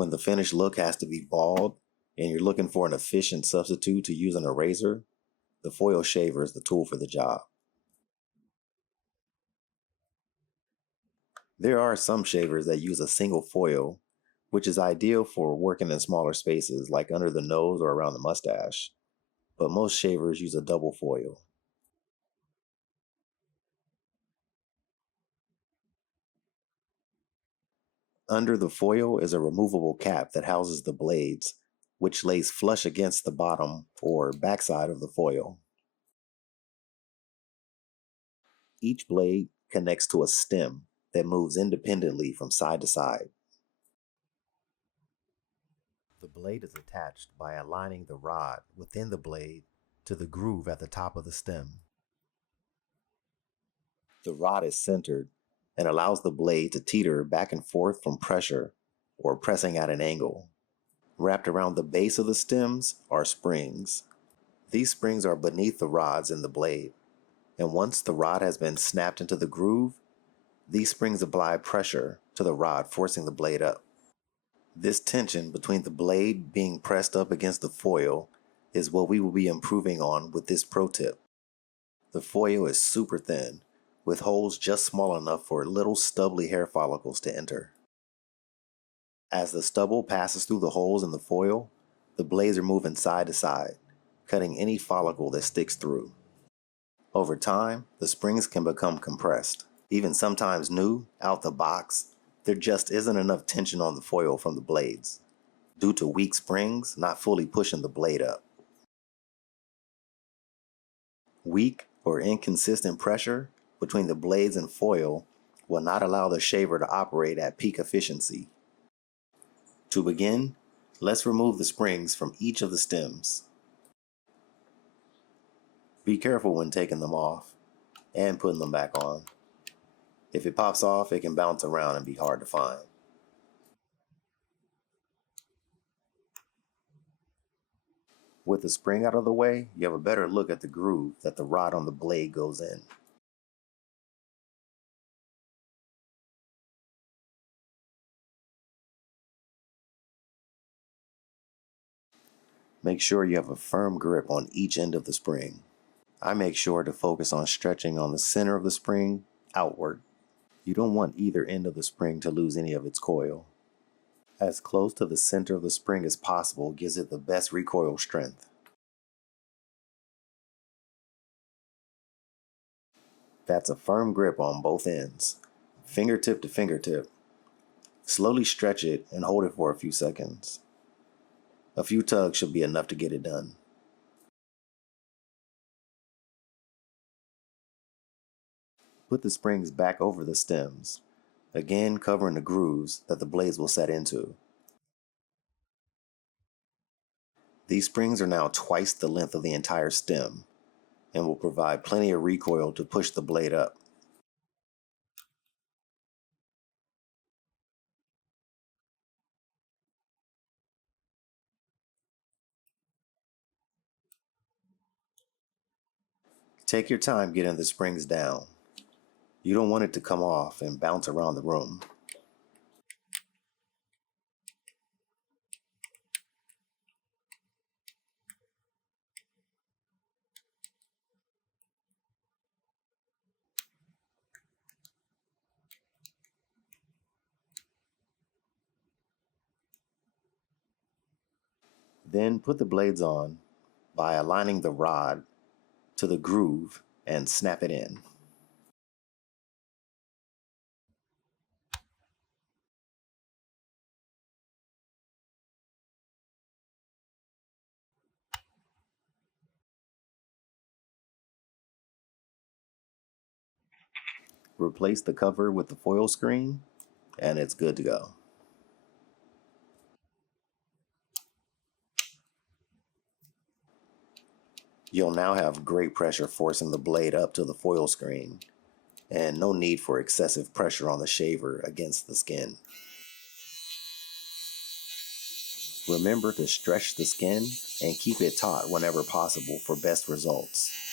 When the finished look has to be bald and you're looking for an efficient substitute to using a razor, the foil shaver is the tool for the job. There are some shavers that use a single foil, which is ideal for working in smaller spaces like under the nose or around the mustache, but most shavers use a double foil. Under the foil is a removable cap that houses the blades, which lays flush against the bottom or backside of the foil. Each blade connects to a stem that moves independently from side to side. The blade is attached by aligning the rod within the blade to the groove at the top of the stem. The rod is centered and allows the blade to teeter back and forth from pressure or pressing at an angle. Wrapped around the base of the stems are springs. These springs are beneath the rods in the blade, and once the rod has been snapped into the groove, these springs apply pressure to the rod, forcing the blade up. This tension between the blade being pressed up against the foil is what we will be improving on with this pro tip. The foil is super thin, with holes just small enough for little stubbly hair follicles to enter. As the stubble passes through the holes in the foil, the blades are moving side to side, cutting any follicle that sticks through. Over time, the springs can become compressed. Even sometimes new, out the box, there just isn't enough tension on the foil from the blades, due to weak springs not fully pushing the blade up. Weak or inconsistent pressure between the blades and foil will not allow the shaver to operate at peak efficiency. To begin, let's remove the springs from each of the stems. Be careful when taking them off and putting them back on. If it pops off, it can bounce around and be hard to find. With the spring out of the way, you have a better look at the groove that the rod on the blade goes in. Make sure you have a firm grip on each end of the spring. I make sure to focus on stretching on the center of the spring outward. You don't want either end of the spring to lose any of its coil. As close to the center of the spring as possible gives it the best recoil strength. That's a firm grip on both ends, fingertip to fingertip. Slowly stretch it and hold it for a few seconds. A few tugs should be enough to get it done. Put the springs back over the stems, again covering the grooves that the blades will set into. These springs are now twice the length of the entire stem and will provide plenty of recoil to push the blade up. Take your time getting the springs down. You don't want it to come off and bounce around the room. Then put the blades on by aligning the rod to the groove and snap it in. Replace the cover with the foil screen and it's good to go. You'll now have great pressure forcing the blade up to the foil screen and no need for excessive pressure on the shaver against the skin. Remember to stretch the skin and keep it taut whenever possible for best results.